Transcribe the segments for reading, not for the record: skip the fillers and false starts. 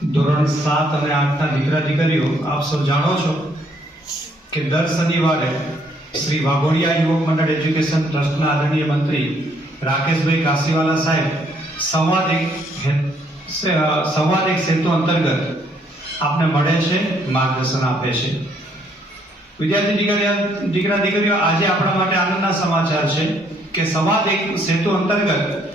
ધોરણ 7 અને 8 ના દીકરા દીકરીઓ આપ સૌ જાણો છો કે દર શનિવારે શ્રી વાઘોડિયા યુવક મંડળ એજ્યુકેશન ટ્રસ્ટના આદરણીય મંત્રી રાકેશભાઈ કાસીવાલા સાહેબ સંવાદ એક સેતુ અંતર્ગત આપને મળે છે, માર્ગદર્શન આપે છે। વિદ્યાર્થી દીકરા દીકરીઓ, આજે આપણા માટે આનંદના સમાચાર છે કે સંવાદ એક સેતુ અંતર્ગત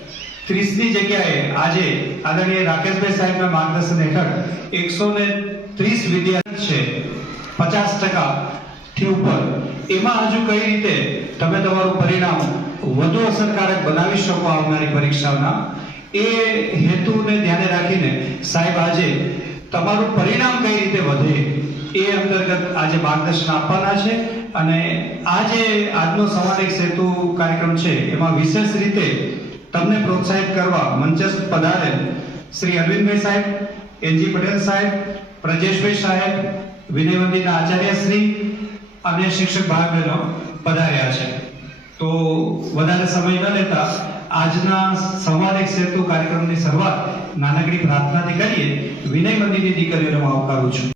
30ની જગ્યાએ આજે આદરણીય રાકેશભાઈ સાહેબના માર્ગદર્શન હેઠળ 130 વિદ્યાર્થી છે, 50% થી ઉપર। એમાં હજુ કઈ રીતે તમે તમારું પરિણામ વધુ અસરકારક બનાવી શકો આવનારી પરીક્ષાઓના, એ હેતુને ધ્યાને રાખીને સાહેબ આજે તમારું પરિણામ કઈ રીતે વધે એ અંતર્ગત આજે માર્ગદર્શન આપવાના છે। અને આજનો સંવાદ એક સેતુ કાર્યક્રમ છે, એમાં વિશેષ રીતે તમને પ્રોત્સાહિત કરવા મંચસ્થ પધારેલ શ્રી અરવિંદભાઈ સાહેબ, એનજી પટેલ સાહેબ, પ્રજેશભાઈ સાહેબ, વિનયવંદીના આચાર્ય શ્રી અને શિક્ષક ભાઈ બહેનો પધાર્યા છે। તો વધારે સમય ન લેતા આજના સંવાદ એક સેતુ કાર્યક્રમની શરૂઆત નાનકડી પ્રાર્થનાથી કરીએ। વિનયવંદીની દીકરીઓને હું આવકારું છું।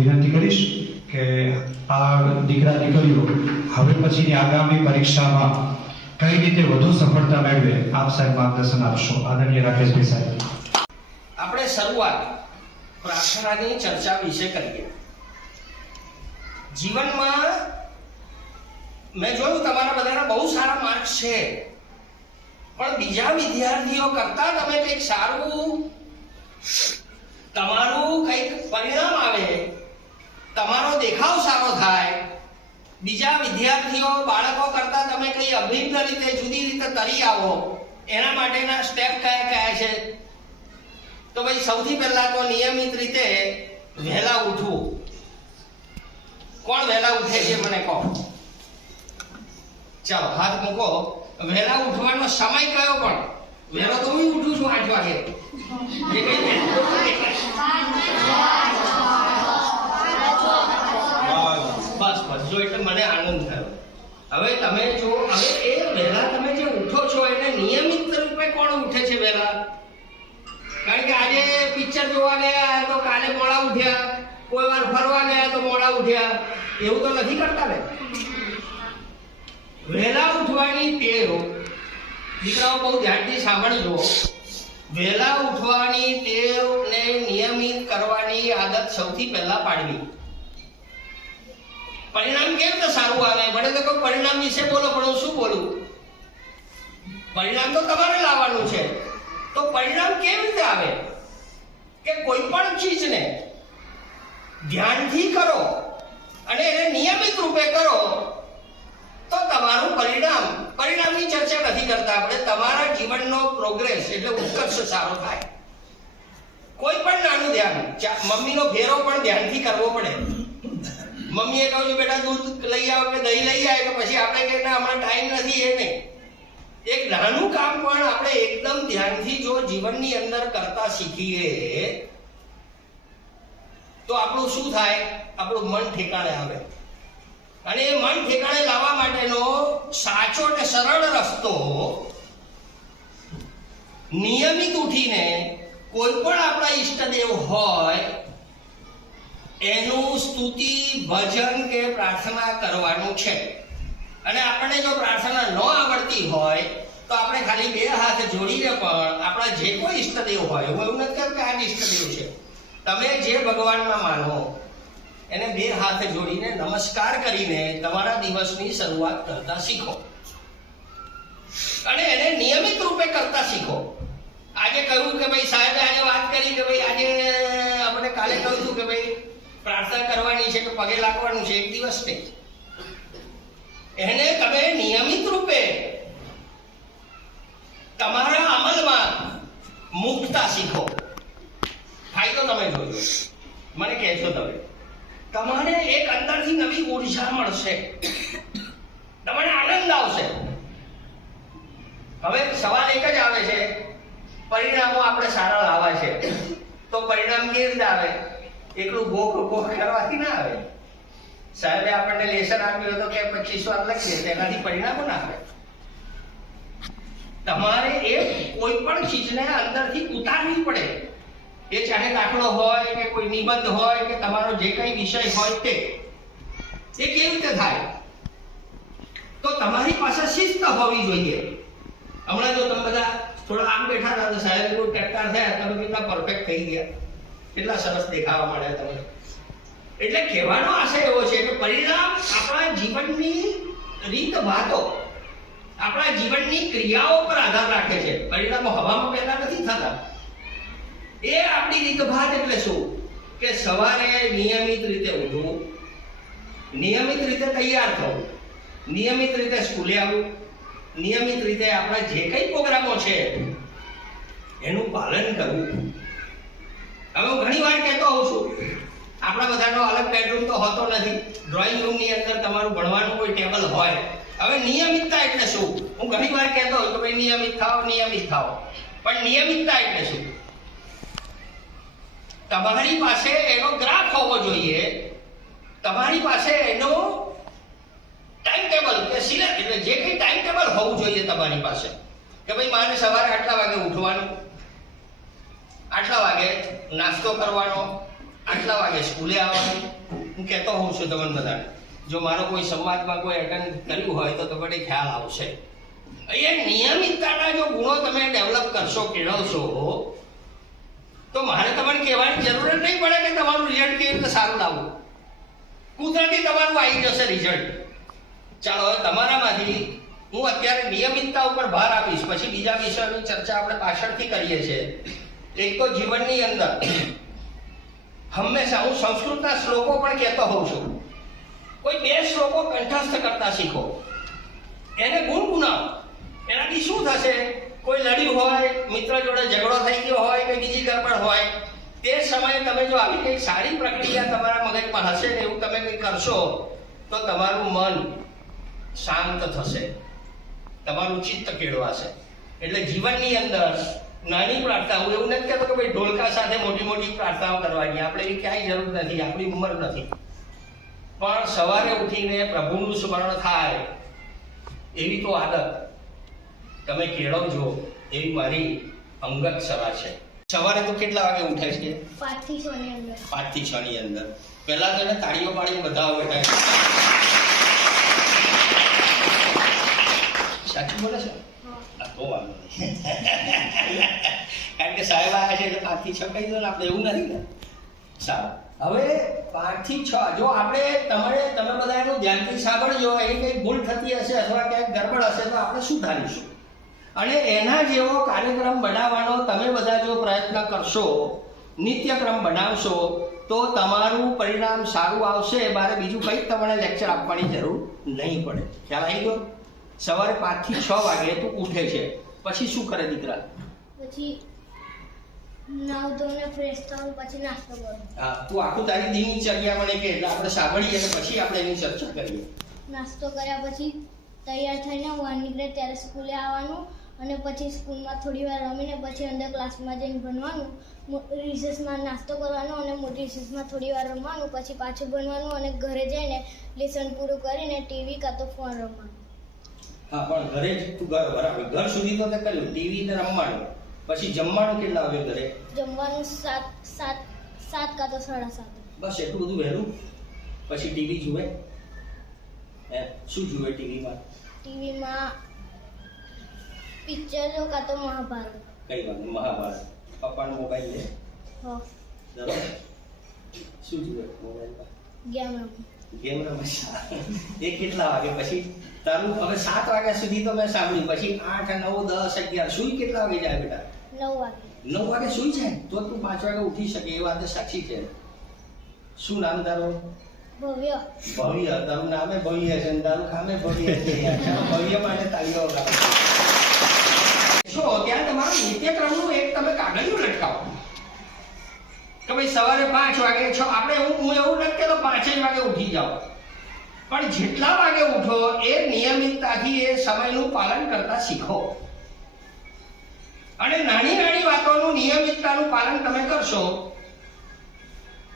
વિનંતી કરીશ કે આ દીકરા દીકરીઓ હવે પછીની આગામી પરીક્ષામાં કઈ રીતે વધુ સફળતા મેળવે, આપ સાહેબ માર્ગદર્શન આપશો। આદરણીય રાકેશભાઈ સાહેબ। આપણે શરૂઆત પ્રાર્થનાની ચર્ચા વિશે કરીએ। જીવનમાં મેં જોયું તમારા બધાના બહુ સારા માર્ક્સ છે, પણ બીજા વિદ્યાર્થીઓ કરતા તમે કંઈક સારું, તમારું કંઈક પરિણામ આવે, તમારો દેખાવ સારો થાય, બીજા વિદ્યાર્થીઓ બાળકો કરતા તમે કઈ અભિન્ન રીતે જુદી રીતે તરી આવો, એના માટેના સ્ટેપ કયા કયા છે? તો ભાઈ સૌથી પહેલા તો નિયમિત રીતે વહેલા ઉઠવું। કોણ વહેલા ઉઠે છે મને કહો? ચાલો હાથ મૂકો। વહેલા ઉઠવાનો સમય કયો? પણ વહેલો તો હું ઉઠું છું 8 વાગે। બસ જો એટલે મને આનંદ થયો। હવે તમે જો, હવે એ વહેલા તમે જે ઉઠો છો એને નિયમિત રૂપે કોણ ઉઠે છે વહેલા? કારણ કે આજે પિક્ચર જોવા ગયા તો કાલે મોડા ઉઠ્યા, કોઈ વાર ફરવા ગયા તો મોડા ઉઠ્યા, એવું તો નથી કરતા ને। વહેલા ઉઠવાની ટેવ, દીકરાઓ બહુ ધ્યાનથી સાંભળજો, વહેલા ઉઠવાની ટેવને નિયમિત કરવાની આદત સૌથી પહેલા પાડવી। પરિણામ કેમ તો સારું આવે? મને તો કોઈ પરિણામ વિશે બોલો, પણ હું શું બોલું? પરિણામ તો તમારે લાવવાનું છે। તો પરિણામ કેવી રીતે આવે? કે કોઈ પણ ચીજને ધ્યાનથી કરો અને એને નિયમિત રૂપે કરો તો તમારું પરિણામની ચર્ચા નથી કરતા આપણે, તમારા જીવનનો પ્રોગ્રેસ એટલે ઉત્કર્ષ સારો થાય। કોઈ પણ નાનું ધ્યાન, મમ્મીનો ફેરો પણ ધ્યાનથી કરવો પડે। મમ્મીએ કહ્યું છે બેટા દૂધ લઈ આવ કે દહીં લઈ આવે, તો પછી આપણે કહીએ ના હમણાં ટાઈમ નથી, એ નહીં। એક નાનું કામ પણ આપણે એકદમ ધ્યાનથી જો જીવનની અંદર કરતા શીખીએ તો આપણું શું થાય? આપણું મન ઠેકાણે આવે। અને એ મન ઠેકાણે લાવવા માટેનો સાચો અને સરળ રસ્તો નિયમિત ઉઠીને કોઈ પણ આપણા ઈષ્ટદેવ હોય એનું સ્તુતિ ભજન કે પ્રાર્થના કરવાનું છે. અને આપણને જો પ્રાર્થના ન આવડતી હોય તો આપણે ખાલી બે હાથ જોડીને પણ આપણા જે કોઈ ઈષ્ટદેવ હોય, હું એવું નથી કહેતો કે આ જ ઈષ્ટદેવ છે, તમે જે ભગવાનમાં માનો એને બે હાથ જોડીને નમસ્કાર કરીને તમારા દિવસની શરૂઆત કરતા શીખો અને એને નિયમિત રૂપે કરતા શીખો. આજે કહ્યું કે ભાઈ સાહેબે આજે વાત કરી કે ભાઈ આજે આપણે કાલે કહ્યું હતું કે ભાઈ પ્રાર્થના કરવાની છે કે પગે લાગવાનું છે, એક દિવસ નહીં. એને તમે નિયમિત રૂપે તમારા અમલમાં મૂકતા શીખો. ફાયદો તમે જોજો, મને કહેશો તમે. તમારે એક અંદરથી નવી ઉર્જા મળશે, તમને આનંદ આવશે. હવે સવાલ એક જ આવે છે, પરિણામો આપણે સારા લાવવા છે તો પરિણામ કેવી રીતે આવે? એકલું ગોખ કરવાથી ના આવે. સાહેબે આપણને લેસન આપ્યું હતો કે 25 વાર લખીએ, તેનાથી પરિણામો ના આવે. તમારે એ કોઈ પણ ચીજને અંદરથી ઉતારવી પડે. એ ચાહે દાખલો હોય કે કોઈ નિબંધ હોય કે તમારો જે કઈ વિષય હોય તે કેવી રીતે થાય? તો તમારી પાસે શિસ્ત હોવી જોઈએ. હમણાં જો તમે બધા થોડા આમ બેઠા હતા તો સાહેબ કોઈ ટટ્ટાર થયા, તમે કેટલા પરફેક્ટ થઈ ગયા, કેટલા સરસ દેખાવા માંડ્યા તમે. એટલે કહેવાનો આશય એવો છે કે પરિણામ આપણા જીવનની રીત વાતો, આપણા જીવનની ક્રિયાઓ પર આધાર રાખે છે. પરિણામો હવામાં પેદા નથી થતા. એ આપણી રીતભાત એટલે શું કે સવારે નિયમિત રીતે ઉઠવું, નિયમિત રીતે તૈયાર થવું, નિયમિત રીતે સ્કૂલે આવવું, નિયમિત રીતે આપણા જે કઈ પ્રોગ્રામો છે એનું પાલન કરવું. હવે હું ઘણી વાર કહેતો હોઉં છું, આપણા બધાનો અલગ બેડરૂમ તો હોતો નથી. ડ્રોઈંગ રૂમની અંદર તમારું ભણવાનું કોઈ ટેબલ હોય. હવે નિયમિતતા એટલે શું? હું ઘણી વાર કહેતો હોઉં કે ભાઈ નિયમિત થાઓ, નિયમિત થાઓ. પણ નિયમિતતા એટલે શું? તમારી પાસે એનો ગ્રાફ હોવો જોઈએ, તમારી પાસે એનો ટાઈમ ટેબલ કે સિલેક્ટ એટલે જે કંઈ ટાઈમ ટેબલ હોવું જોઈએ તમારી પાસે કે ભાઈ મારે સવારે આટલા વાગે ઉઠવાનું, આટલા વાગે નાસ્તો કરવાનો, આટલા વાગે સ્કૂલે આવવાનું. હું કહેતો હોઉં છું તમને બધાને, જો મારો કોઈ સમાજમાં કોઈ એટેન્ડ કર્યું હોય તો તમને ખ્યાલ આવશે. એ નિયમિતતાના જો ગુણો તમે ડેવલપ કરશો, કેળવશો, તો મારે તમને કહેવાની જરૂર નહીં પડે કે તમારું રિઝલ્ટ કેવી રીતે સારું લાવવું. કુદરતી તમારું આવી જશે રિઝલ્ટ. ચાલો હવે તમારામાંથી હું અત્યારે નિયમિતતા ઉપર ભાર આપીશ, પછી બીજા વિષયોની ચર્ચા આપણે પાછળથી કરીએ છીએ. એક તો જીવનની અંદર હંમેશા હું સંસ્કૃતના શ્લોકો પણ કહેતો હોઉં છું. કોઈ 2 શ્લોકો કંઠસ્થ કરતા શીખો, એને ગુનગુનાવો. એનાથી શું થશે? કોઈ લડ્યું હોય, મિત્ર જોડે ઝઘડો થઈ ગયો હોય કે બીજી ગરબડ હોય, તે સમયે તમે જો આવી કંઈક સારી પ્રક્રિયા તમારા મગજમાં હશે ને એવું તમે કંઈક કરશો તો તમારું મન શાંત થશે, તમારું ચિત્ત કેળવાશે. એટલે જીવનની અંદર નાની પ્રાર્થના, હું એવું નથી કહેતો કે ભાઈ ઢોલકા સાથે મોટી મોટી પ્રાર્થનાઓ કરવાની, આપણે એવી ક્યાંય જરૂર નથી, આપણી ઉંમર નથી. પણ સવારે ઉઠીને પ્રભુનું સ્મરણ થાય એવી તો આદત તમે કેળવજો, એવી મારી અંગત સલાહ છે. સવારે તો કેટલા વાગે ઉઠાય છે? 5 થી 6 ની અંદર. 5 થી 6 ની અંદર. પહેલા તો એને તાળીઓ પાડીને બધાઓ બેઠા. સાચું બોલે છે? તો વાંધો નહીં. કારણ કે સાહેબ આવ્યા છે એટલે 5 થી 6 કહી દો ને, આપણે એવું નથી ને. સારું, હવે 5 થી 6 જો આપણે તમે બધા એનું ધ્યાનથી સાંભળજો. એની કંઈક ભૂલ થતી હશે અથવા ક્યાંક ગડબડ હશે તો આપણે સુધારીશું. અને એના જેવો કાર્યક્રમ બનાવવાનો તમે બધા જો પ્રયત્ન કરશો, નિત્યક્રમ બનાવશો, તો તમારું પરિણામ સારું આવશે. મારે બીજું કંઈ તમને લેક્ચર આપવાની જરૂર નહીં પડે. ખ્યાલ આવી ગયો? સવારે 5 થી 6 વાગે તું ઉઠે છે, પછી શું કરે દીકરા? પછી નાવ ધોઈને ફ્રેશ થવાનું, પછી નાસ્તો કરો. હા, તું આખું તારી દિનચર્યા મને કે એટલે આપણે સાંભળીએ અને પછી આપણે એની ચર્ચા કરીએ. નાસ્તો કર્યા પછી તૈયાર થઈને વાર નીકળે ત્યારે સ્કૂલે આવવાનું અને પછી સ્કૂલમાં થોડી વાર રમીને પછી અંદર ક્લાસમાં જઈને ભણવાનું. રિસેસમાં નાસ્તો કરવાનો અને મોટી રિસેસમાં થોડી વાર રમવાનું, પછી પાછું ભણવાનું અને ઘરે જઈને લેસન પૂરું કરીને ટીવી કાં તો ફોન રમવાનું. હા, પણ ઘરે જ તું બરાબર ઘર સુધી તો તે કર્યું, ટીવી ને રમવાનું, પછી જમવાનું કેટલા વાગે ઘરે? જમવાનું 7 કાં તો 7:30. બસ એટલું બધું વહેલું? પછી ટીવી જુએ? શું જુએ ટીવીમાં? ટીવીમાં પિક્ચરો કાં તો મહાભારત. કઈ વાત? મહાભારત. પપ્પાનો મોબાઈલ લે? હો. બરાબર. શું જુએ મોબાઈલમાં? ગેમ રમું. ગેમ રમે. એ કેટલા વાગે પછી? તારું હવે 7 વાગ્યા સુધી તો મેં સાંભળ્યું, પછી 8, 9, 10, 11 સુઈ કેટલા વાગે જાય બેટા? 9 વાગે. 9 વાગે સુઈ જાય તો તું 5 વાગે ઉઠી શકે એ વાત સાક્ષી છે. શું નામ તારું? ભવ્ય. ભવ્ય. તારું નામે ભવ્ય છે અને તારું કામે ભવ્ય છે. ભવ્ય માટે તાળીઓ વગાડો. શું ત્યાં તમારું નિત્યક્રમનું એક તમે કાગળિયું લટકાવો કે ભાઈ સવારે 5 વાગે 6 આપણે હું એવું નથી કહેતો 5 જ વાગે ઉઠી જાઓ, પણ જેટલા વાગે ઉઠો એ નિયમિતતાથી એ સમયનું પાલન કરતા શીખો. અને નાની નાની વાતોનું નિયમિતતાનું પાલન તમે કરશો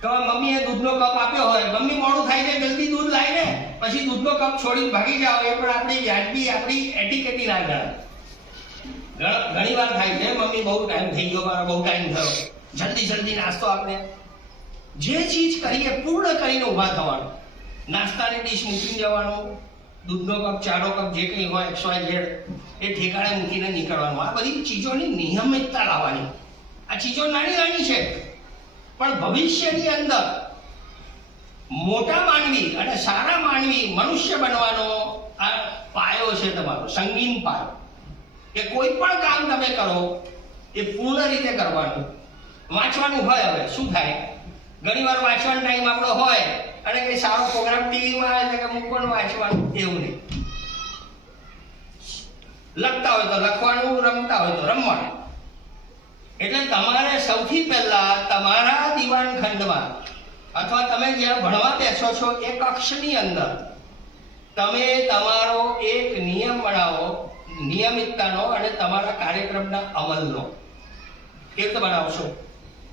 તો મમ્મીએ દૂધનો કપ આપ્યો હોય, મમ્મી મોડું થાય છે જલ્દી દૂધ લાવીને, પછી દૂધનો કપ છોડીને ભાગી જાઓ, એ પણ આપણી વ્યાજબી આપણી એટિકેટી ના ગણાય. ઘણી વાર થાય છે મમ્મી બહુ ટાઈમ થઈ ગયો, મારો બહુ ટાઈમ થયો, જલ્દી જલ્દી નાસ્તો આપણે. જે ચીજ કરીએ પૂર્ણ કરીને ઊભા થવાનું. નાસ્તાની ડીશ મૂકીને જવાનું, દૂધનો કપ ચાનો કપ જે કંઈ હોય XYZ એ ઠેકાણે મૂકીને નીકળવાનું. આ બધી ચીજોની નિયમિતતા લાવવાની. આ ચીજો નાની નાની છે પણ ભવિષ્યની અંદર મોટા માનવી અને સારા માનવી મનુષ્ય બનવાનો આ પાયો છે તમારો, સંગીન પાયો. કે કોઈ પણ કામ તમે કરો એ પૂર્ણ રીતે કરવાનું. વાંચવાનું હોય, હવે શું થાય ઘણી વાર વાંચવાનો ટાઈમ આપણો હોય અને કઈ સારો પ્રોગ્રામ ટીવીમાં આવે કે મૂકવાનું વાંચવાનું, એવું નહીં. લખતા હોય તો લખવાનું, રમતા હોય તો રમવાનું. એટલે તમારે સૌથી પહેલા તમારા દીવાન ખંડમાં અથવા તમે જ્યાં ભણવા બેસો છો એ કક્ષની અંદર તમે તમારો એક નિયમ બનાવો, નિયમિતતાનો અને તમારા કાર્યક્રમના અમલનો. કેવી રીતે બનાવશો?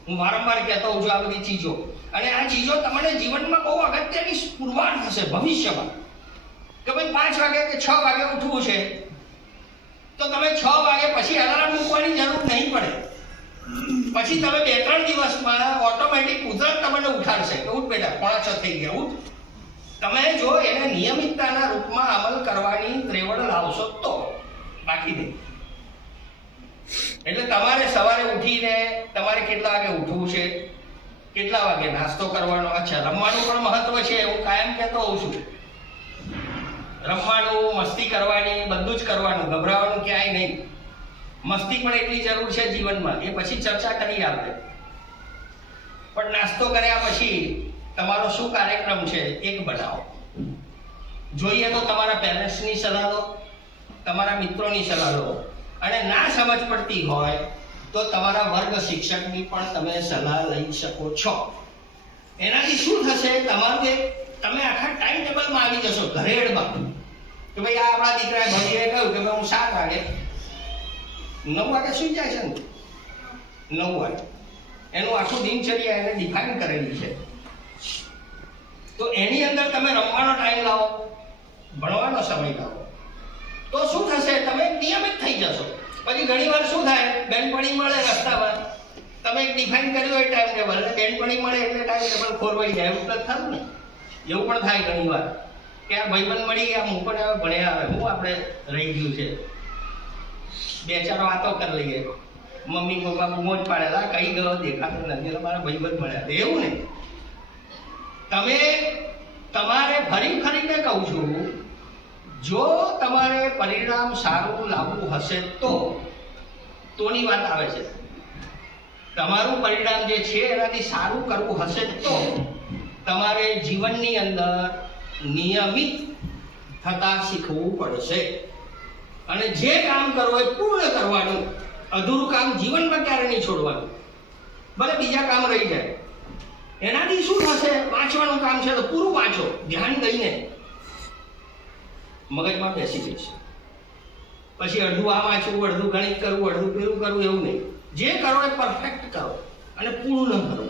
હું વારંવાર કહેતો હોઉં છું આ બધી ચીજો, અને આ ચીજો તમને જીવનમાં બહુ અગત્યની પુરવાર થશે ભવિષ્યમાં. કે ભાઈ 5 વાગે કે 6 વાગે ઉઠવું છે તો તમે 6 વાગે પછી અલાર્મ મૂકવાની જરૂર નહીં પડે. પછી તમે 2-3 દિવસમાં ઓટોમેટિક કુદરત તમને ઉઠાડશે કે ઉઠ બેટા 5:45 થઈ ગયા ઉઠ. તમે જો એને નિયમિતતાના રૂપમાં અમલ કરવાની ત્રેવડ લાવશો તો, બાકી નહીં. એટલે તમારે સવારે ઉઠીને તમારે કેટલા વાગે ઉઠવું છે, કેટલા વાગે નાસ્તો કરવાનો. અચ્છા, રમવાનું પણ મહત્વ છે. હું કાયમ કહેતો હોઉં છું રમવાનું, મસ્તી કરવાની, બધું જ કરવાનું, ગભરાવાનું ક્યાંય નહીં. મસ્તી પણ એટલી જરૂર છે જીવનમાં, એ પછી ચર્ચા કરીએ આપણે. પણ નાસ્તો કર્યા પછી તમારો શું કાર્યક્રમ છે એક બનાવો. જોઈએ તો તમારા પેરેન્ટ્સની સલાહ લો, તમારા મિત્રોની સલાહ લો, અને ના સમજ પડતી હોય તો તમારા વર્ગ શિક્ષકની પણ તમે સલાહ લઈ શકો છો. એનાથી શું થશે, તમારું એક તમે આખા ટાઈમ ટેબલમાં આવી જશો, ઘરેડમાં કે ભાઈ આ આપણા દીકરાએ ભણીએ કહ્યું કે ભાઈ હું 7 વાગે 9 વાગે સુઈ જાય છે ને, 9 વાગે એનું આખું દિનચર્યા એને ડિફાઇન કરેલી છે. તો એની અંદર તમે રમવાનો ટાઈમ લાવો, ભણવાનો સમય લાવો, તો શું થશે, તમે નિયમિત થઈ જશો. પછી ઘણી વાર શું થાય, બેનપણી મળે રસ્તામાં, તમે એક ડિફાઇન કર્યું હોય ટાઈમ ટેબલ, એટલે બેનપણી મળે એટલે ટાઈમ ટેબલ ખોરવાઈ જાય. એવું નથી થતું ને? એવું પણ થાય ઘણી વાર કે આ ભાઈબંધ મળી ગયા, હું પણ હવે ભણ્યા, આવે હું આપણે રહી ગયું છે, 2-4 વાતો કરી લઈએ, મમ્મી પપ્પા મોજ પાડેલા, કઈ ગયો દેખાતો નથી, મારા ભાઈબંધ મળ્યા. એવું નહીં. તમે તમારે ફરી ફરીને કહું છું, જો તમારે પરિણામ સારું લાવવું હશે તોની વાત આવે છે. તમારું પરિણામ જે છે એનાથી સારું કરવું હશે તો તમારે જીવનની અંદર નિયમિત થતા શીખવું પડશે. અને જે કામ કરવું એ પૂર્ણ કરવાનું. અધૂરું કામ જીવનમાં ક્યારે નહીં છોડવાનું, ભલે બીજા કામ રહી જાય. એનાથી શું થશે, વાંચવાનું કામ છે તો પૂરું વાંચો, ધ્યાન દઈને મગજમાં બેસી જશે. પછી અડધું આ વાંચવું, અડધું ગણિત કરવું, અડધું પેલું કરવું, એવું નહીં. જે કરો એ પરફેક્ટ કરો અને પૂર્ણ કરો.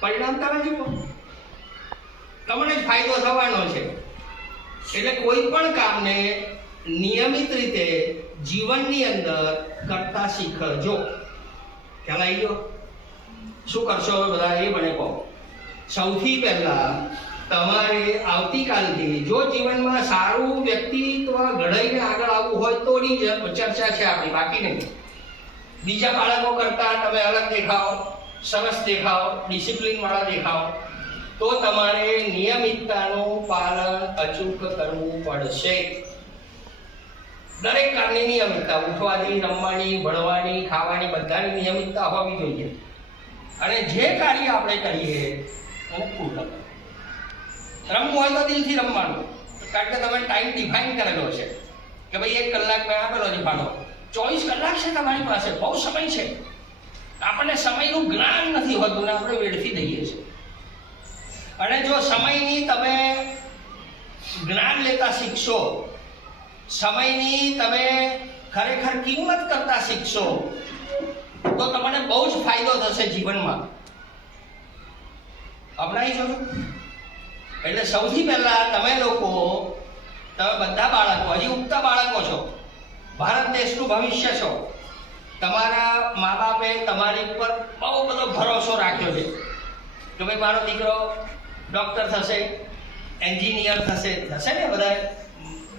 પરિણામ તમે જુઓ, તમને જ ફાયદો થવાનો છે. એટલે કોઈ પણ કામને નિયમિત રીતે જીવનની અંદર કરતા શીખજો. ખ્યાલ આવી ગયો? શું કરશો હવે બધા એ મને કહો. સૌથી પહેલા તમારે આવતીકાલથી જો જીવનમાં સારું વ્યક્તિત્વ ઘડાઈને આગળ આવવું હોય તોની ચર્ચા છે આપણી, બાકી નહીં. બીજા બાળકો કરતા તમે અલગ દેખાઓ, સરસ દેખાઓ, ડિસિપ્લિન વાળા દેખાઓ, તો તમારે નિયમિતતાનું પાલન અચૂક કરવું પડશે. દરેક કામની નિયમિતતા, ઉઠવાની, રમવાની, ભણવાની, ખાવાની, બધાની નિયમિતતા હોવી જોઈએ. અને જે કાર્ય આપણે કરીએ એને પૂર્ણ કરવું. રમવું હોય તો દિલથી રમવાનું, કારણ કે તમે ટાઈમ ડિફાઇન કરેલો છે કે ભાઈ 1 કલાક મેં આપેલો છે ભાડો. 24 કલાક છે તમારી પાસે, બહુ સમય છે. આપણને સમયનું જ્ઞાન નથી હોતું ને આપણે વેડફી દઈએ છીએ. અને જો સમયની તમે જ્ઞાન લેતા શીખશો, સમયની તમે ખરેખર કિંમત કરતા શીખશો, તો તમને બહુ જ ફાયદો થશે જીવનમાં. અપનાવી છો? એટલે સૌથી પહેલા તમે લોકો, તમે બધા બાળકો, હજી ઉગતા બાળકો છો, ભારત દેશનું ભવિષ્ય છો. તમારા મા બાપે તમારી ઉપર બહુ બધો ભરોસો રાખ્યો છે કે ભાઈ મારો દીકરો ડોક્ટર થશે, એન્જિનિયર થશે ને. બધા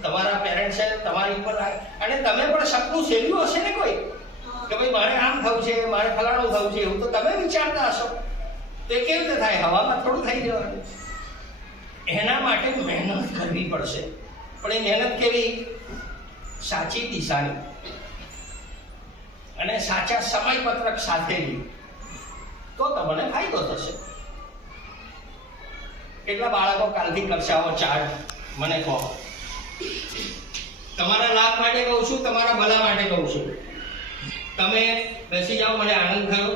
તમારા પેરેન્ટ્સે તમારી ઉપર, અને તમે પણ સપનું સેવ્યું હશે ને કોઈ કે ભાઈ મારે આમ થવું છે, મારે ફલાણું થવું છે, એવું તો તમે વિચારતા હશો. તો એ કેવી રીતે થાય? હવામાં થોડું થઈ જવાનું. એના માટે મહેનત કરવી પડશે. પણ એ મહેનત કેવી? સાચી દિશાની અને સાચા સમયપત્રક સાથેની, તો તમને ફાયદો થશે. કેટલા બાળકો કાલથી કરશે આવો ચાર્ટ મને કહો. તમારા લાભ માટે કહું છું, તમારા ભલા માટે કહું છું. તમે બેસી જાઓ, મને આનંદ થયો.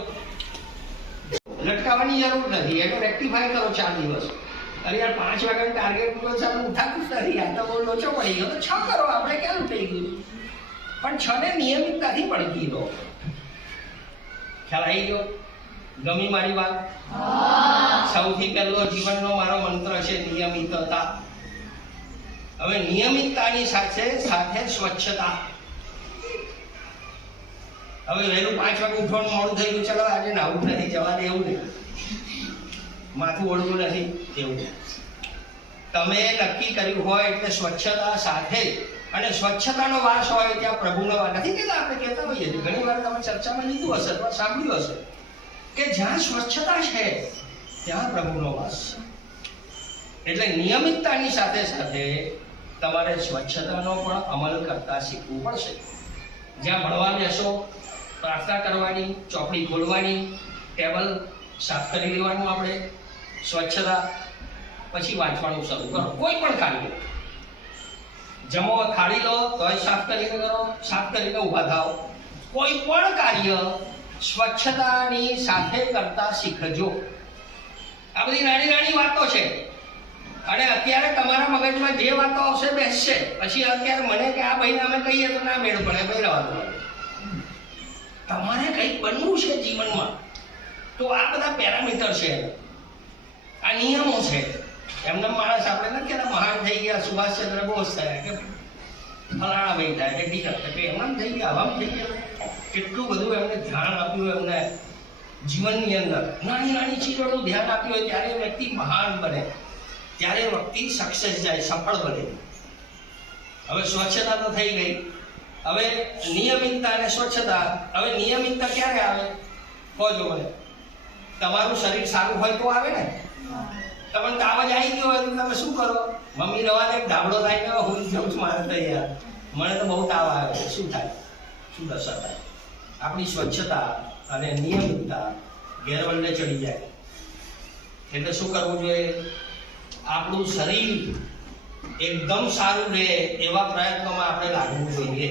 લટકાવવાની જરૂર નથી, એટલે રેક્ટિફાય કરો 4 દિવસ. અરે યાર 5 વાગ્યાનું ટાર્ગેટ પૂરો છે, ઉઠાતું જ નથી, આ તો બહુ લોચો પડી ગયો. તો 6 કરો, આપણે ક્યાં થઈ ગયું? પણ 6 ને નિયમિતતાથી પડકી દો. ખ્યાલ આવી ગયો? ગમી મારી વાત? સૌથી પહેલો જીવનનો મારો મંત્ર છે નિયમિતતા. હવે નિયમિતતાની સાથે સાથે સ્વચ્છતા. હવે વહેલું 5 વાગે ઉઠવાનું મોડું થઈ ગયું, ચલો આજે નાવું નથી, જવા દે, એવું નહીં. માથું ઓળવું નથી, એવું. તમે નક્કી કર્યું હોય એટલે સ્વચ્છતા સાથે, અને સ્વચ્છતાનો વાસ હોય ત્યાં પ્રભુનો વાસ. નથી કહેતા, આપણે કહેતા હોઈએ છીએ, ઘણી વાર તમે ચર્ચામાં લીધું હશે અથવા સાંભળ્યું હશે કે જ્યાં સ્વચ્છતા છે ત્યાં પ્રભુનો વાસ છે. એટલે નિયમિતતાની સાથે સાથે તમારે સ્વચ્છતાનો પણ અમલ કરતા શીખવું પડશે. જ્યાં ભણવા બેસો, પ્રાર્થના કરવાની, ચોપડી ખોલવાની, ટેબલ સાફ કરી લેવાનું, આપણે સ્વચ્છતા. પછી વાંચવાનું શરૂ કરો. કોઈ પણ કાર્ય, જમો થાળી લો તોય સાફ કરીને કરો, સાફ કરીને ઊભા થાઓ. કોઈ પણ કાર્ય સ્વચ્છતાની સાથે કરતા શીખજો. આ બધી નાની નાની વાતો છે, અને અત્યારે તમારા મગજમાં જે વાતો આવશે બેસશે. પછી અત્યારે મને કે આ ભાઈને અમે કહીએ તો ના મેળ પડે, ભાઈ રહેવા દો. તમારે કંઈક બનવું છે જીવનમાં, તો આ બધા પેરામીટર છે, આ નિયમો છે. એમને માણસ આપણે નથી કહેતા મહાન થઈ ગયા, સુભાષચંદ્ર બોઝ થયા, કે ફલાણા ભાઈ થાય, કે ટીચર કે એમ થઈ ગયા, આમ થઈ ગયા. કેટલું બધું એમને ધ્યાન આપ્યું, એમને જીવનની અંદર નાની નાની ચીજોનું ધ્યાન આપ્યું હોય ત્યારે વ્યક્તિ મહાન બને, ત્યારે વ્યક્તિ સક્સેસ જાય, સફળ બને. હવે સ્વચ્છતા તો થઈ ગઈ, હવે નિયમિતતા અને સ્વચ્છતા. હવે નિયમિતતા ક્યારે આવે? કહો મને. તમારું શરીર સારું હોય તો આવે ને. તમને તાવ જ આવી ગયો હોય તો તમે શું કરો? મમ્મી રવા દે, ધાબળો થાય ને હું જઉં છું, મારે તો યાર મને તો બહુ તાવ આવે. શું થાય? શું દશા થાય? આપણી સ્વચ્છતા અને નિયમિતતા ગેરવલ્લે ચડી જાય. એટલે શું કરવું જોઈએ? આપણું શરીર એકદમ સારું રહે એવા પ્રયત્નોમાં આપણે લાગવું જોઈએ.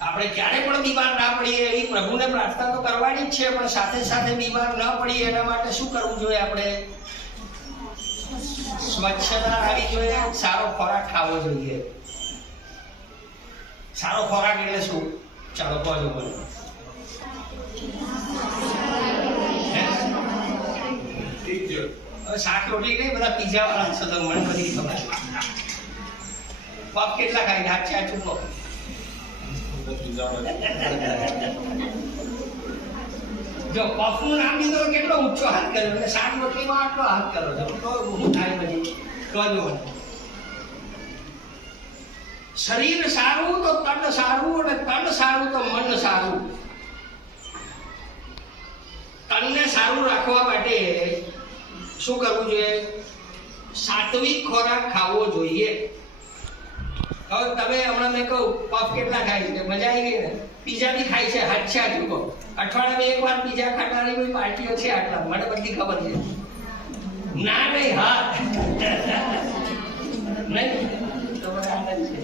આપણે ક્યારે પણ બીમાર ના પડીએ એવી પ્રભુને પ્રાર્થના તો કરવાની જ છે, પણ સાથે સાથે બીમાર ન પડીએ એના માટે શું કરવું જોઈએ? આપણે સ્વચ્છતા રાખવી જોઈએ, સારો ખોરાક ખાવો જોઈએ. સારો ખોરાક એટલે શું? ચાલો કહો મને. શાક રોટલી નહીં, બધા પીઝા વાળા છે તો મને બધી ખબર. બાપ કેટલા ખાય? હાથ ચાર ચૂકો જો પફનું નામ લીધું તો કેટલો ઊંચો હાથ કર્યો એટલે શાક રોટલીમાં આટલો હાથ કર્યો છે તો હું થાય પછી કહ્યું શરીર સારું તો તન સારું અને તન સારું તો મન સારું. તનને સારું રાખવા માટે શું કરવું જોઈએ? સાત્વિક ખોરાક ખાવો જોઈએ. હવે તમે હમણાં મેં કહું પફ કેટલા ખાય છે? મજા આવી ગઈ ને? પીઝા બી ખાય છે, હાચા ચૂકો. અઠવાડિયામાં એક વાર પીઝા ખાનારી કોઈ પાર્ટીઓ છે આટલા, મને બધી ખબર છે. ના નહીં હા નહીં તો આનંદ છે.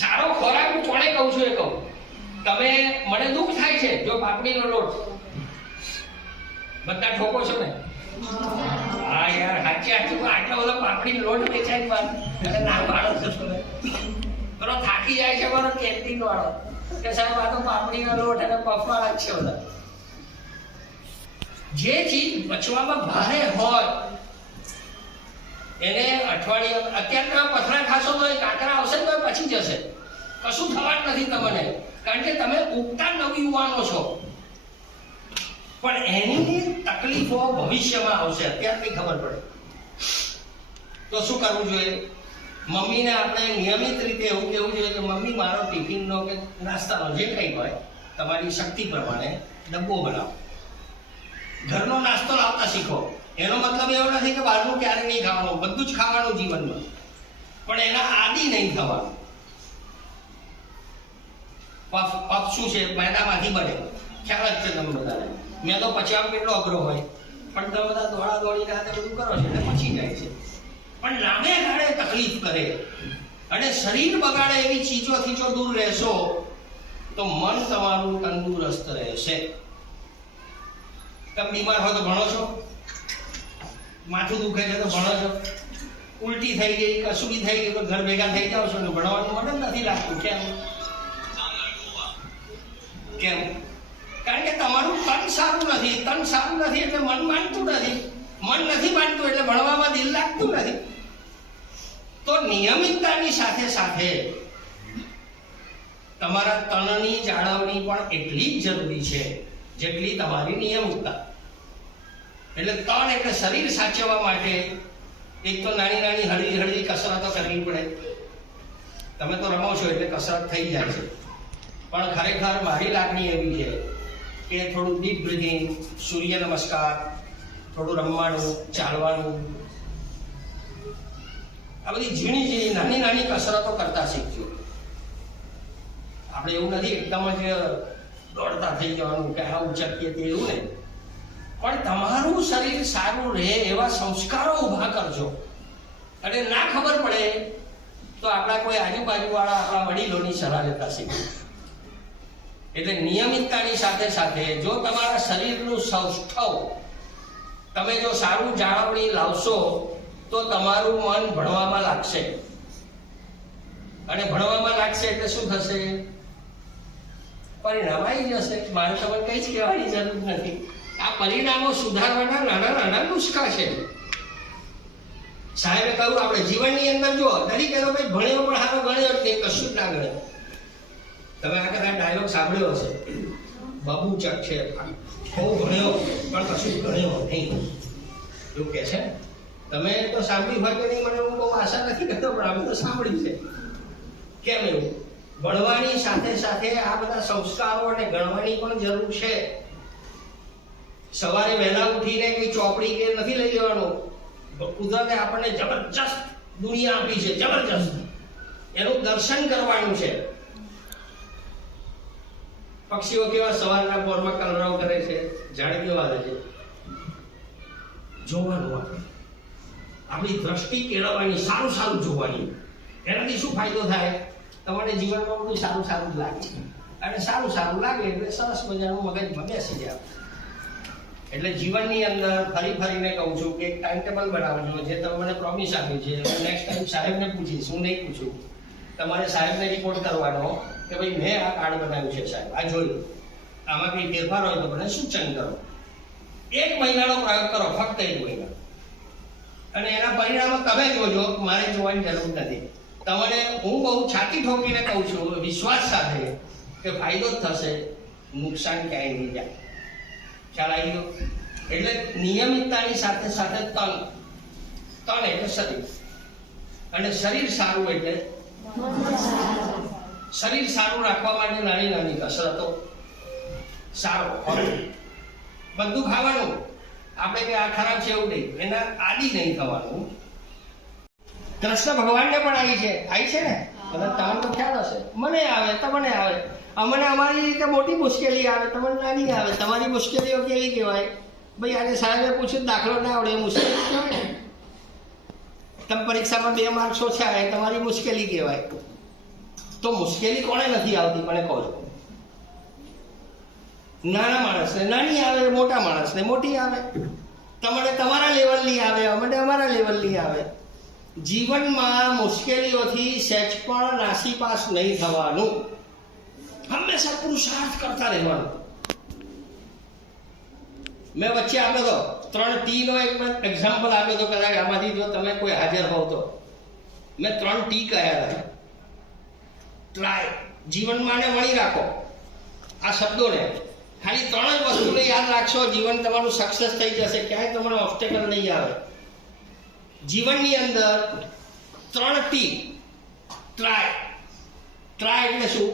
સારો ખોરાક હું કોને કહું છું એ કહું. તમે મને દુઃખ થાય છે જો પાપડીનો લોટ બધા ઠોકો છો ને? હા યાર સાચી આટલો બધો પાપડી લોટ વેચાય બાદ અને ના પાડો છો તમે બરો થાકી જાય છે બરો કેન્ટીન વાળો કે સાહેબ આ તો પાપડીનો લોટ અને પફવાળા જ છે બધા. જે ચીજ પચવામાં ભારે હોય એને અઠવાડિયા અત્યારે પથરા ખાશો તો કાંકરા આવશે તો પછી જશે, કશું થવાનું નથી તમને, કારણ કે તમે ઉગતા નવયુવાનો છો. પણ એની તકલીફો ભવિષ્યમાં આવશે, અત્યારે નહીં ખબર પડે. તો શું કરવું જોઈએ? મમ્મીને આપણે નિયમિત રીતે એવું કહેવું જોઈએ કે મમ્મી મારો ટિફિનનો કે નાસ્તાનો જે કંઈ હોય તમારી શક્તિ પ્રમાણે ડબ્બો બનાવો. ઘરનો નાસ્તો લાવતા શીખો. એનો મતલબ એવો નથી કે બહારનું ક્યારે નહીં ખાવાનું, બધું જ ખાવાનું જીવનમાં, પણ એના આદિ નહીં થવાનું. પફ શું છે? મેદામાંથી બને, ખ્યાલ જ છે તમે બધાને. મેદો પચાવ કેટલો અઘરો હોય, પણ તમે બધા દોડા દોડીને હાથે બધું કરો છો એટલે પચી જાય છે, પણ લાંબે ગાળે તકલીફ કરે અને શરીર બગાડે એવી ચીજોથી જો દૂર રહેશો તો મન તમારું તંદુરસ્ત રહેશે. તમે બીમાર હો તો ભણો છો, માથું દુખે છે તો ભણો છો, ઉલટી થઈ ગઈ કશું બી થઈ ગયું તો ઘર ભેગા થઈ જાવ છો ને ભણવાનું મન જ નથી લાગતું. કેમ? કારણ કે તમારું તન સારું નથી. તન સારું નથી એટલે મન માનતું નથી, મન નથી માનતું એટલે ભણવામાં દિલ લાગતું નથી. તો નિયમિતતાની સાથે સાથે તમારા તનની જાળવણી પણ એટલી જ જરૂરી છે જેટલી તમારી નિયમિતતા. એટલે તન એટલે શરીર સાચવવા માટે એક તો નાની નાની હળવી હળવી કસરતો કરવી પડે. તમે તો રમો છો એટલે કસરત થઈ જાય છે, પણ ખરેખર મારી લાગણી એવી છે કે થોડું ડીપ બ્રીથિંગ, સૂર્ય નમસ્કાર, થોડું રમવાનું, ચાલવાનું, આ બધી ઝીણી ઝીણી નાની નાની કસરતો કરતા શીખજો. આપણે એવું નથી એકદમ જ દોડતા થઈ જવાનું કે આ ઉચકીએ તે એવું નહીં, પણ તમારું શરીર સારું રહે એવા સંસ્કારો ઊભા કરજો. અને ના ખબર પડે તો આપણા કોઈ આજુબાજુવાળા આપણા વડીલોની સલાહ લેતા શીખજો. એટલે નિયમિતતાની સાથે સાથે જો તમારા શરીરનું સૌષ્ઠવ તમે જો સારું જાળવણી લાવશો તો તમારું મન ભણવામાં લાગશે, અને ભણવામાં લાગશે એટલે શું થશે? પરિણામ આવી જશે. મારે તમને કઈ જ કહેવાની જરૂર નથી. આ પરિણામો સુધારવાના નાના નાના નુસ્ખા છે. સાહેબે કહ્યું આપણે જીવનની અંદર જો દરેક એનો ભાઈ ભણ્યો પણ સારો ગણ્યો જ નહીં, કશું જ ના ગણ્યો. તમે આ કદાચ ડાયલોગ સાંભળ્યો હશે, બબૂચક છે, બહુ ભણ્યો પણ કશું ભણ્યો નહીં, એવું કે છે. તમે તો સાંભળ્યું હોય કે નહીં મને હું બહુ આશા નથી કરતો, પણ અમે તો સાંભળ્યું છે. કેમ એવું? ભણવાની સાથે સાથે આ બધા સંસ્કારો અને ગણવાની પણ જરૂર છે. સવારે વહેલા ઉઠીને કોઈ ચોપડી કે નથી લઈ લેવાનું. કુદરતે આપણને જબરજસ્ત દુનિયા આપી છે, જબરજસ્ત. એનું દર્શન કરવાનું છે. પક્ષીઓ કેવા સવારના પોરમાં કલરવ કરે છે, ઝાડ કેવા રહે છે, જોવાનું આપણે. આપણી દ્રષ્ટિ કેળવવાની, સારું સારું જોવાની. એનાથી શું ફાયદો થાય? તમારે જીવનમાં બધું સારું સારું લાગે, અને સારું સારું લાગે એટલે સરસ મજાનું મગજમાં બેસી જાય. એટલે જીવનની અંદર ફરી ફરીને કહું છું કે એક ટાઈમ ટેબલ બનાવજો, જે તમે મને પ્રોમિસ આપી છે. નેક્સ્ટ ટાઈમ સાહેબને પૂછીશ, હું નહીં પૂછું. તમારે સાહેબને રિપોર્ટ કરવાનો કે ભાઈ મેં આ કાર્ડ બનાવ્યું છે સાહેબ, આ જોયું, આમાં કંઈ ફેરફાર હોય તો મને સૂચન કરો. 1 મહિનાનો પ્રયોગ કરો, ફક્ત 1 મહિના. અને એના પરિણામો તમે જોજો, મારે જોવાની જરૂર નથી. તમને હું બહુ છાતી ઠોકીને કહું છું વિશ્વાસ સાથે કે ફાયદો જ થશે, નુકસાન ક્યાંય નહીં જાય. ખ્યાલ આવી ગયો? એટલે નિયમિતતાની સાથે સાથે તન એટલે શરીર, અને શરીર સારું એટલે શરીર સારું રાખવા માટે નાની નાની કસરતો, સારો બધું ખાવાનું. આપણે કે આ ખરાબ છે એવું નહીં, એના આદિ નહીં થવાનું. કૃષ્ણ ભગવાનને પણ આવી છે ને, તમને તો ખ્યાલ હશે. મને આવે, તમને આવે, અમને અમારી રીતે મોટી મુશ્કેલી આવે, તમને નાની આવે. તમારી મુશ્કેલીઓ કેવી કહેવાય? ભાઈ આજે સાહેબે પૂછ્યું દાખલો ના આવડે, મુશ્કેલી કહેવાય ને. તમે પરીક્ષામાં 2 માર્ક્સ ઓછા આવે, તમારી મુશ્કેલી કહેવાય. તો મુશ્કેલી કોને નથી આવતી મને કહો છો? નાના માણસને નાની આવે, મોટા માણસને મોટી આવે. તમને તમારા લેવલની આવે, અમને અમારા લેવલની આવે. જીવનમાં મુશ્કેલીઓથી સહેજ પણ નાસીપાસ નહીં થવાનું. હંમેશા પુરુષાર્થ કરતા રહેવાનું. મેં વચ્ચે આપ્યો તો 3T નો એક એક્ઝામ્પલ આપ્યો તો, કદાચ આમાંથી જો તમે કોઈ હાજર હોવ તો. મેં 3T કહ્યા હતા. ટ્રાય, જીવનમાં ને વણી રાખો આ શબ્દોને. ખાલી 3 જ વસ્તુને યાદ રાખશો, જીવન તમારું સક્સેસ થઈ જશે. ક્યાંય તમારો ઓબ્સ્ટેકલ નહીં આવે. જીવનની અંદર 3T. ટ્રાય. ટ્રાય એટલે શું?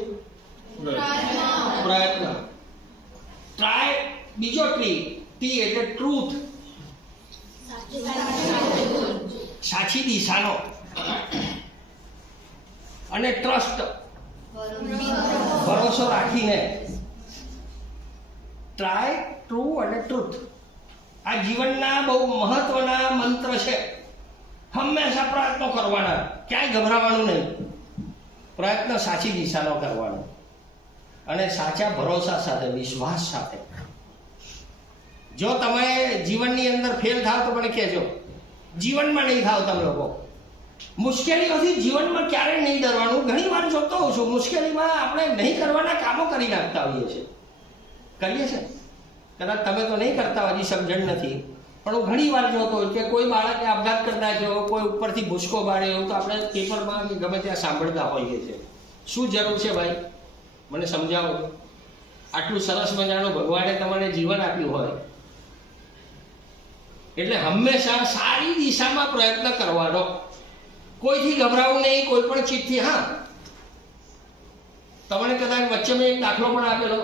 પ્રયત્ન. ટ્રાય. બીજો ટી એટલે ટ્રુથ, સાચી દિશાનો. અને ટ્રસ્ટ, ભરોસો રાખીને. ટ્રાય, ટ્રુ અને ટ્રુથ આ જીવનના બહુ મહત્વના મંત્ર છે. હંમેશા પ્રયત્નો કરવાના, ક્યાંય ગભરાવાનું નહીં. પ્રયત્ન સાચી દિશાનો કરવાનો, અને સાચા ભરોસા સાથે, વિશ્વાસ સાથે. જો તમે જીવનની અંદર ફેલ થાવ તો મને કહેજો. જીવનમાં નહીં થાવ તમે લોકો. મુશ્કેલીઓથી જીવનમાં ક્યારેય નહીં ડરવાનું. ઘણી વાર જોતો હોઉં છું મુશ્કેલીમાં આપણે નહીં કરવાના કામો કરી નાખતા હોઈએ છીએ. કરીએ છીએ કદાચ તમે તો નહીં કરતા, હજી સમજણ નથી. પણ હું ઘણી વાર જોતો હોઉં કે કોઈ બાળકે આપઘાત કરી નાખ્યો, કોઈ ઉપરથી ભૂસકો બાળ્યો, એવું તો આપણે પેપરમાં કે ગમે ત્યાં સાંભળતા હોઈએ છીએ. શું જરૂર છે ભાઈ? મને સમજાવો. આટલું સરસ મજાનું ભગવાને તમને જીવન આપ્યું હોય એટલે હંમેશા સારી દિશામાં પ્રયત્ન કરવાનો. કોઈથી ગભરાવું નહીં, કોઈ પણ ચીજથી. હા, તમને કદાચ વચ્ચે મેં એક દાખલો પણ આપેલો.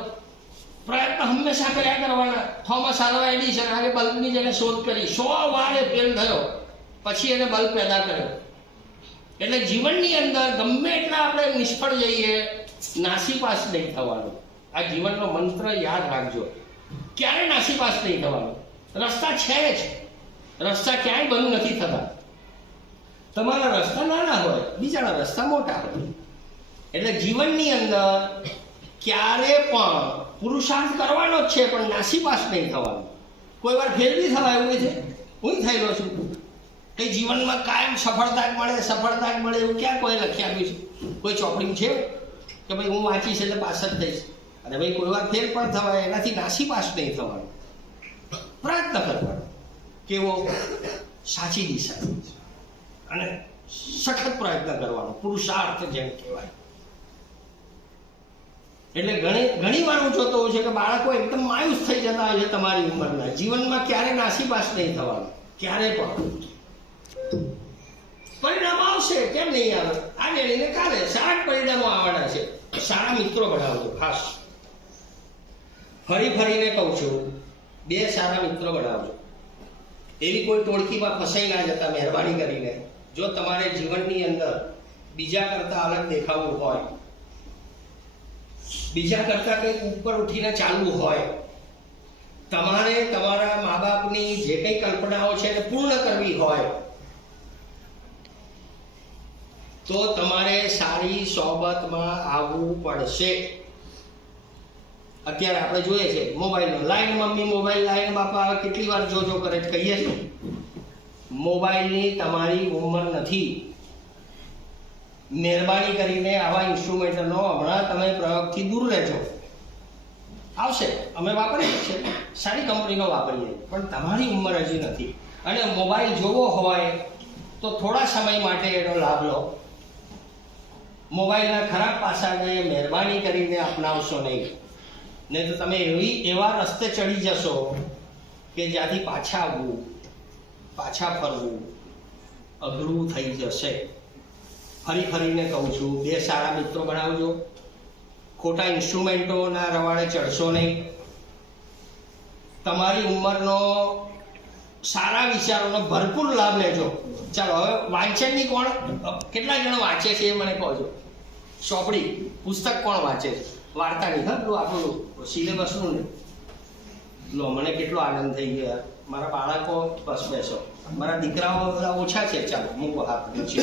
પ્રયત્ન હંમેશા કર્યા કરવાના. થોમસ આલ્વા એડિસન આજે બલ્બની જેને શોધ કરી, 100 વાર એ ફેલ થયો, પછી એને બલ્બ પેદા કર્યો. એટલે જીવનની અંદર ગમે એટલા આપણે નિષ્ફળ જઈએ, નાસીપાસ નહીં થવાનું. આ જીવનનો મંત્ર યાદ રાખજો. ક્યારે નાસીપાસ નહીં થવાનું. રસ્તા છે જ, રસ્તા ક્યાંય બંધ નથી થતા. તમારા રસ્તા નાના હોય, બીજાના રસ્તા મોટા હોય. એટલે જીવનની અંદર ક્યારે પણ પુરુષાર્થ કરવાનો જ છે, પણ નાસીપાસ નહીં થવાનું. કોઈ વાર ફેલ બી થવાય એવું છે. હું થયેલો છું કે જીવનમાં કાયમ સફળતા જ મળે એવું ક્યાં કોઈ લખી આપ્યું છે? કોઈ ચોપડી છે કે ભાઈ હું વાંચીશ એટલે પાસ જ થઈશ? અને ભાઈ કોઈ વાર ફેલ પણ થવાય, એનાથી નાસીપાસ નહીં થવાનું. પ્રયત્ન કરવાનો. કેવો? સાચી દિશા અને સખત પ્રયત્ન કરવાનો, પુરુષાર્થ જેમ કહેવાય. એટલે ઘણી વાર હું જોતો હોઉં છે કે બાળકો એકદમ માયુસ થઈ જતા હોય છે તમારી ઉંમરના. જીવનમાં ક્યારે નાસીપાસ નહીં થવાનું, ક્યારે પણ. પરિણામ આવશે, કેમ નહીં આવે? આ ને કાલે સારા પરિણામો આવવાના છે. સારા મિત્રો બનાવજો. ખાસ ફરીને કહું છું, 2 સારા મિત્રો બનાવજો. એવી કોઈ ટોળકીમાં ફસાઈ ના જતા. મહેરબાની કરીને, જો તમારે જીવનની અંદર બીજા કરતા અલગ દેખાવું હોય, બીજા કરતા કંઈક ઉપર ઉઠીને ચાલવું હોય, તમારે તમારા મા બાપની જે કંઈ કલ્પનાઓ છે એને પૂર્ણ કરવી હોય, તો તમારે સારી સોબતમાં આવવું પડશે. અત્યારે આપણે જોઈએ છે mobile line, mummy mobile line, બાપા કેટલી વાર જો કરે કહીએ છીએ. મોબાઈલની તમારી ઉંમર નથી. મહેરબાની કરીને આવા ઇન્સ્ટ્રુમેન્ટનો હમણાં તમે પ્રયોગથી દૂર રહેજો. આવશે, અમે વાપરીએ છીએ, સારી કંપનીનો વાપરીએ, પણ તમારી ઉંમર હજી નથી. અને મોબાઈલ જોવો હોય તો થોડા સમય માટે એનો લાભ લો. મોબાઈલના ખરાબ પાસાને મહેરબાની કરીને અપનાવશો નહીં, નહીં તો તમે એવા રસ્તે ચડી જશો કે જ્યાંથી પાછા આવવું, પાછા ફરવું અઘરું થઈ જશે. ફરીને કહું છું, 2 સારા મિત્રો બનાવજો, ખોટા ઇન્સ્ટ્રુમેન્ટોના રવાડે ચડશો નહીં. તમારી ઉંમરનો સારા વિચારોનો ભરપૂર લાભ લેજો. ચાલો હવે વાંચનની કેટલા જણ વાંચે છે એ મને કહો છો. ચોપડી પુસ્તક કોણ વાંચે છે? વાર્તાની, હા, પેલું આપણું સિલેબસનું ને. લો, મને કેટલો આનંદ થઈ ગયો. મારા બાળકો બસ બેસો, મારા દીકરાઓ બધા ઓછા છે. ચાલો મૂકો હાથ નીચે.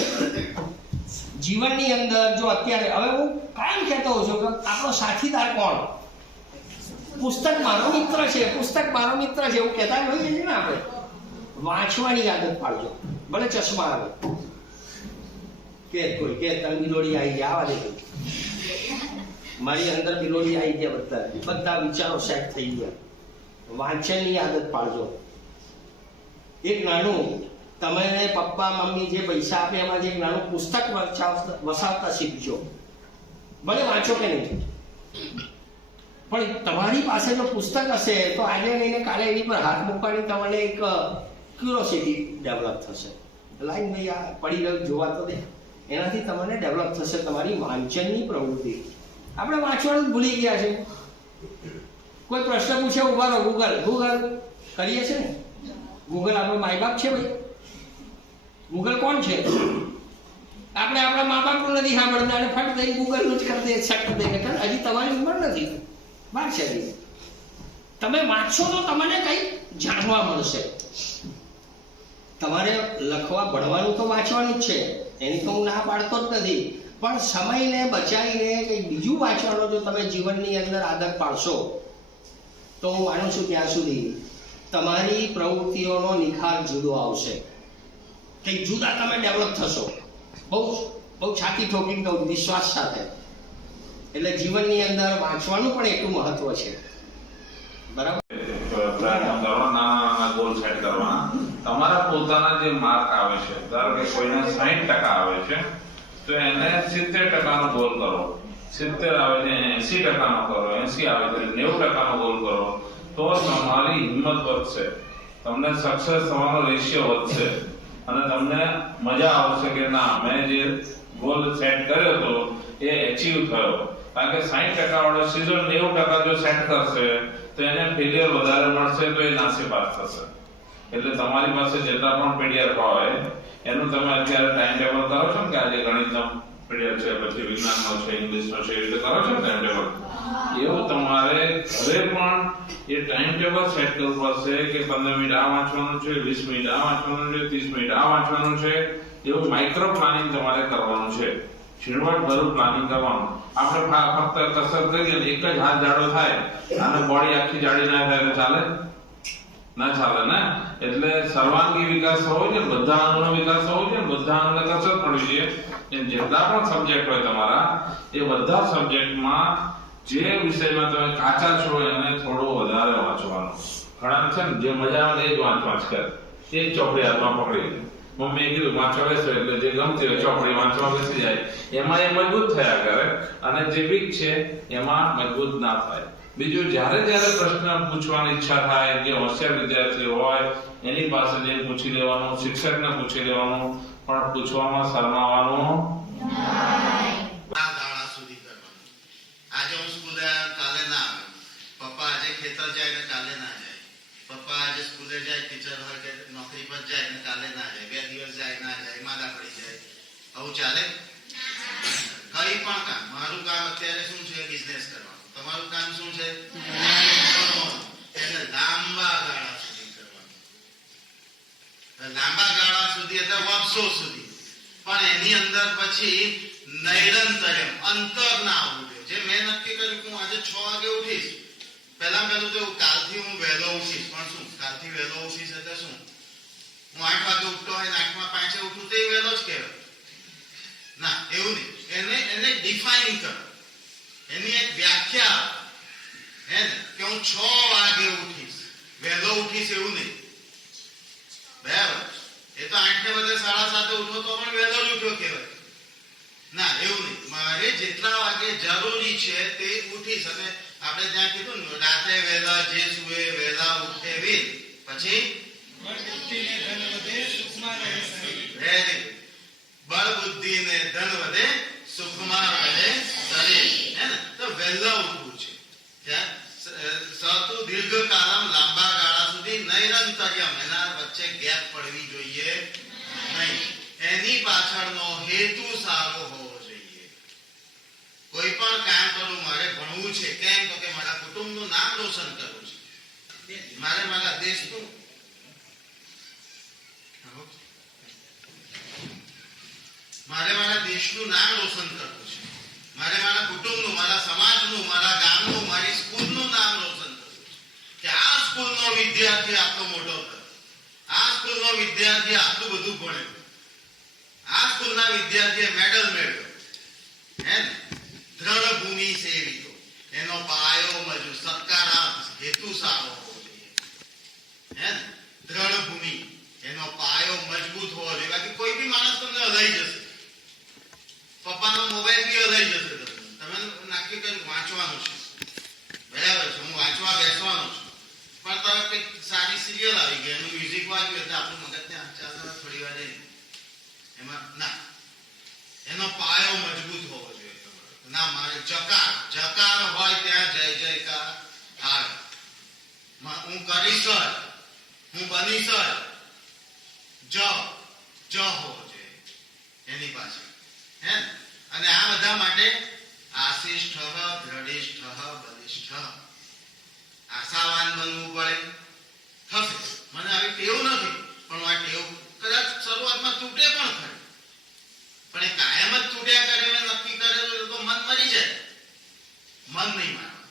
જીવનની અંદર જો અત્યારે હવે હું કાયમ કહેતો હોઉં છું કે આપણો સાથીદાર કોણ? પુસ્તક મારો મિત્ર છે, પુસ્તક મારો મિત્ર છે એવું કહેતા હોઈએ છીએ ને આપણે. વાંચવાની આદત પાડજો, ભલે ચશ્મા આવે કે કોઈ કે તને બિલોડી આવી ગયા, આવા દે. મારી અંદર બિલોડી આવી ગયા, બધા વિચારો સેટ થઈ ગયા. વાંચનની આદત પાડજો. એક નાનું તમે પપ્પા મમ્મી જે પૈસા આપે એમાં એક નાનું પુસ્તક વસાવતા શીખજો. ભલે વાંચો કે નહીં, પણ તમારી પાસે જો પુસ્તક હશે તો આજે લઈને કાલે એની પર હાથ મૂકવાની તમને એક ક્યુરોસિટી ડેવલપ થશે. લાઈન ભાઈ આ પડી રહ્યું જોવા તો દે, એનાથી તમને ડેવલપ થશે તમારી વાંચનની પ્રવૃત્તિ. આપણે વાંચવાનું જ ભૂલી ગયા છે. કોઈ પ્રશ્ન પૂછે, ઉભા રહો, ગૂગલ કરીએ છે ને. ગૂગલ આપણો માય બાપ છે ભાઈ. ગૂગલ કોણ છે? આપણે આપણા મા બાપનું નથી સાંભળતા અને ફટ દઈ ગૂગલનું જ કરી દે, શક્ત દઈને. હજી તમારી ઉંમર નથી, 12 છે. તમે વાંચશો તો તમને કંઈ જાણવા મળશે. તમારે લખવા ભણવાનું તો વાંચવાનું જ છે, એની તો હું ના પાડતો જ નથી, પણ સમયને બચાવીને કંઈ બીજું વાંચવાનો જો તમે જીવનની અંદર આદત પાડશો તો હું માનું છું ત્યાં સુધી તમારી પ્રવૃત્તિઓનો નિખાર જુદો આવશે. કંઈક જુદા તમે ડેવલપ થશો. બહુ છાતી ઠોકીને કહું, વિશ્વાસ સાથે. એટલે જીવનની અંદર વાંચવાનું પણ એટલું મહત્વ છે. બરાબર? પ્રયત્ન કરો, નાના ગોલ સેટ કરવાના. તમારા પોતાના જે માર્ક આવે છે, ધારો કે કોઈને 60% આવે છે તો એને 70%નો ગોલ કરો. 70 આવે છે 80%નો કરો, 80 આવે છે 90%નો ગોલ કરો, તો તમારી હિંમત વધશે, તમને સક્સેસ થવાનો રેશિયો વધશે અને તમને મજા આવશે કે ના, મેં જે ગોલ સેટ કર્યો હતો એ એચીવ થયો. કારણ કે 60% વાળો સીધો 90% જો સેટ કરશે તો એને ફેલિયર વધારે મળશે, તો એ નાસીપાસ થશે. એટલે તમારી પાસે જેટલા પણ પીડીએફ હોય એનું તમે અત્યારે ટાઈમ ટેબલ કરો છો ને કે આજે ગણિતનો પીડીએફ છે, પછી વિજ્ઞાનનો છે, ઇંગ્લિશનો છે, એ રીતે કરો છો ને ટાઈમ ટેબલ. એવું તમારે ઘરે પણ એ ટાઈમ ટેબલ સેટ કરવું પડશે કે 15 મિનિટ આ વાંચવાનું છે, 20 મિનિટ આ વાંચવાનું છે, 30 મિનિટ આ વાંચવાનું છે. એવું માઇક્રો પ્લાનિંગ તમારે કરવાનું છે, ઝીણવટભર્યું પ્લાનિંગ કરવાનું. આપણે ફક્ત કસરત કરીએ એક જ હાથ જાડો થાય અને બોડી આખી જાડી ના થાય તો ચાલે? ના ચાલે ને. એટલે સર્વાંગી વિકાસ થવો જોઈએ, બધા અંગનો વિકાસ થવો જોઈએ, બધા અંગને કસરત પડવી જોઈએ. જેટલા પણ સબ્જેક્ટ હોય તમારા, એ બધા સબ્જેક્ટમાં જે વિષયમાં તમે કાચા છો એને થોડો વધારે વાંચવાનો. ઘણા છે ને જે મજા આવે એ જ વાંચ કરે, એ જ ચોપડી હાથમાં પકડી. મમ્મીએ કીધું વાંચવા બેસો એટલે જે ગમતી હોય ચોપડી વાંચવા બેસી જાય, એમાં એ મજબૂત થયા કરે અને જે વીક છે એમાં મજબૂત ના થાય. બીજું, જ્યારે પ્રશ્ન પૂછવાની ઈચ્છા થાય, જે હોશિયાર વિદ્યાર્થી હોય એની પાસે જઈને પૂછી લેવાનું, શિક્ષકને પૂછી લેવાનું, પણ પૂછવામાં શરમાવાનું આજે હું સ્કૂલે કાલે ના આવે, પપ્પા આજે ખેતર જાય ને કાલે ના જાય, પપ્પા આજે સ્કૂલે જાય, ટીચર હોય કે નોકરી પર જાય ને કાલે ના જાય, 2 દિવસ જાય ના જાય, માદા પડી જાય. આવું ચાલે? કઈ પણ કામ. મારું કામ અત્યારે શું છે? બિઝનેસ કરવાનું. તમારું કામ શું છે? એટલે લાંબા ગાળા સુધી કરવાનું. લાંબા ગાળા સુધી એટલે વર્ષો સુધી, પણ એની અંદર પછી નૈરંતર્ય અંતર ના આવવું જોઈએ. જે મેં નક્કી કર્યું કે હું આજે 6 વાગે ઉઠીશ, પહેલું તો કાલથી હું વહેલો ઉઠીશ. પણ શું કાલથી વહેલો ઉઠીશ એટલે શું? હું 8 વાગે ઉઠતો હોય ને 8:05 ઉઠું તો એ વહેલો જ કહેવાય ના? એવું નહીં. એને ડિફાઇન કરો, એની એક વ્યાખ્યા હે ને કે હું 6 વાગે ઉઠીશ, વહેલો ઉઠીશ એવું નહીં. 2 તો 8 ને બદલે 7:30 ઉઠો તો પણ વહેલો જ ઉઠ્યો કહેવાય. ના, એવું નહીં. મારે જેટલા વાગે જરૂરી છે તે ઉઠીશ. અને આપણે જ્યાં કીધું ને રાતે વહેલા જે સૂએ વહેલા ઉઠે વીર, પછી વેરી ગુડ. બળ બુદ્ધિ ને ધન વધે સુખમાં રહે શરીર. હે ને? તો વહેલા ઉઠવું છે. સતુ દીર્ઘકાલમ, લાંબા ગાળા સુધી નૈરંતર્યમ, એના વચ્ચે ગેપ પડવી જોઈએ નહીં. એની પાછળનો હેતુ સારો હોવો જોઈએ. કોઈ પણ કામ કરું, મારે ભણવું છે, કેમ? તો કે મારા કુટુંબનું નામ રોશન કરવું છે, મારે મારા દેશનું નામ રોશન કરવું છે, મારે મારા કુટુંબનું, મારા સમાજનું, મારા ગામનું, મારી સ્કૂલનું નામ રોશન કરવું છે. કે આ સ્કૂલનો વિદ્યાર્થી આટલો મોટો થયો, આ સ્કૂલનો વિદ્યાર્થી આટલું બધું ભણ્યો, આ સ્કૂલના વિદ્યાર્થીએ મેડલ મેળવ્યો. હે ને? દ્રઢ ભૂમિ સેવિતો, એનો પાયો મજબૂત, સત્કારાર્થ, હેતુ સારો હોવો જોઈએ. હે ને? દ્રઢ ભૂમિ, એનો પાયો મજબૂત હોવો જોઈએ. બાકી કોઈ બી માણસ તમને હલાઈ જશે. પપ્પાનો મોબાઈલ બી હલાઈ જશે. તમે નક્કી કર્યું વાંચવાનું છે, બરાબર છે, હું વાંચવા બેસવાનો છું, પણ તમે કંઈક સારી સિરિયલ આવી ગઈ, એનું મ્યુઝિક વાગ્યું એટલે આપણું મગજ ત્યાં ચાલો થોડી વાર એમાં ના, એનો પાયો મજબૂત હોવો જોઈએ. ના, મારે જકાર હોય ત્યાં જય જયકાર આવે. હું કરીશ, હું બનીશ, જ હોવો જોઈએ એની પાસે. હે? અને આ બધા માટે આશિષ્ઠ, દ્રઢિષ્ઠ, બલિષ્ઠ, આશાવાન બનવું પડે. થશે. મને આવી ટેવ નથી, પણ આ ટેવ કદાચ શરૂઆતમાં તૂટે પણ ખરી, પણ એ કાયમ જ તૂટ્યા કરે મેં નક્કી કરેલું તો મન મરી જાય. મન નહીં મારવાનું.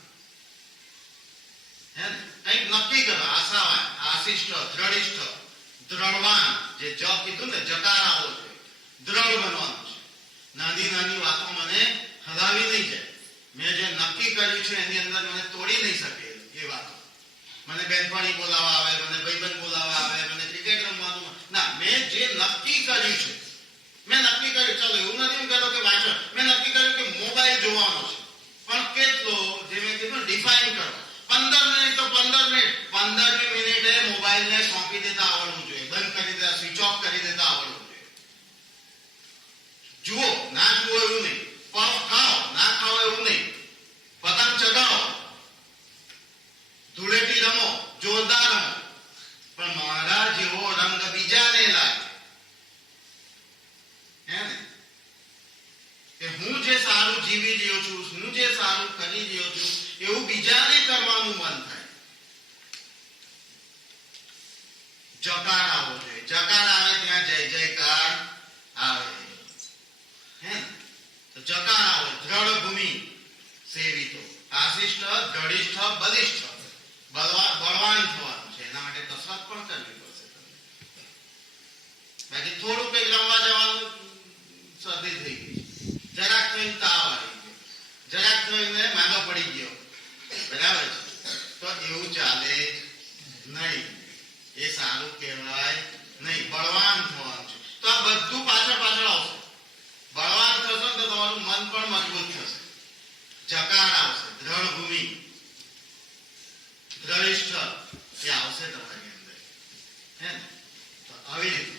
હે ને? કંઈક નક્કી કરો. આશાવાન, આશિષ્ઠ, દ્રઢિષ્ઠ, દ્રઢવાન, જે જ કીધું ને, જકાર આવો છે, દ્રઢ બનવાનું છે. નાની નાની વાતો મને હલાવી નહીં જાય. મેં જે નક્કી કર્યું છે એની અંદર મને તોડી નહીં શકે એ વાતો. મને બેનપણી બોલાવા આવે, મને ભાઈબંધ બોલાવા આવે, મને ક્રિકેટ રમવાનું, ના, મેં જે નક્કી કર્યું છે, મેં નક્કી કર્યું. ચાલો, એવું નથી કહેતો કે વાંચો, મેં નક્કી કર્યું કે મોબાઈલ જોવાનો છે, પણ કેટલો, જે મેં કીધું ડિફાઇન કરો. 15 મિનિટ તો 15 મિનિટ, 15મી મિનિટે મોબાઈલને સોંપી દેતા આવડવું જોઈએ, બંધ કરી દેતા, સ્વિચ ઓફ કરી દેતા આવડવું જોઈએ. જુઓ, ના જુઓ એવું નહીં. પફ ખાઓ, ના ખાઓ એવું નહીં. પતંગ ચગાવો, ધૂળેટી રમો, જોરદાર રમો, પણ મારા જેવો રંગ બીજાને લાગે. હે ને? કે હું જે સારું જીવી રહ્યો છું, હું જે સારું કરી રહ્યો છું, એવું બીજાને કરવાનું મન થાય. જકાર આવો જોઈએ. જકાર આવે ત્યાં જય જયકાર આવે. હે? તો જકાર આવો, દ્રઢ ભૂમિ સેવિતો, આશિષ્ઠ, દ્રઢિષ્ઠ, બલિષ્ઠ, બળવાન થવાનું છે. એના માટે કસરત પણ કરવી પડશે. બાકી થોડું કંઈક રમવા જવાનું, શરદી થઈ ગઈ, જરાક થઈને તાવ આવી ગયો, જરાક થઈને માંદો પડી ગયો, બરાબર છે, તો એવું ચાલે નહીં. એ સારું કહેવાય નહીં. બળવાન થવાનું છે. તો આ બધું પાછળ આવશે. બળવાન થશો ને તો તમારું મન પણ મજબૂત થશે. જકાર આવશે, દ્રઢ ભૂમિ, દ્રઢિષ્ઠ, એ આવશે તમારી અંદર. હે ને? તો આવી રીતે